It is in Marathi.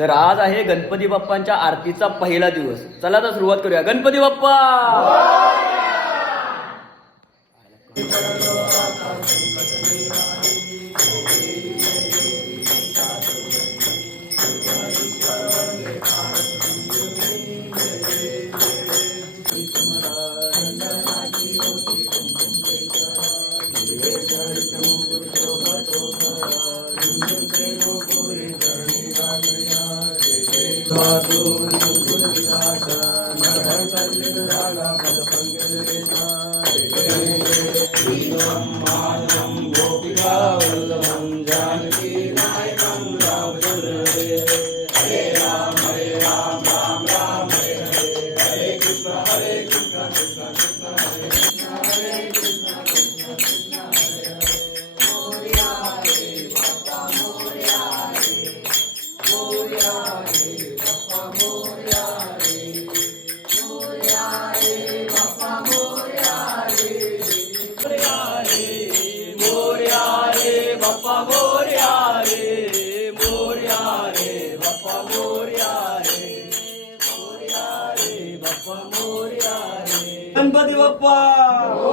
तर आज आहे गणपती बाप्पांच्या आरतीचा पहिला दिवस. चला तर सुरुवात करूया. गणपती बाप्पा गणपती बाप्पा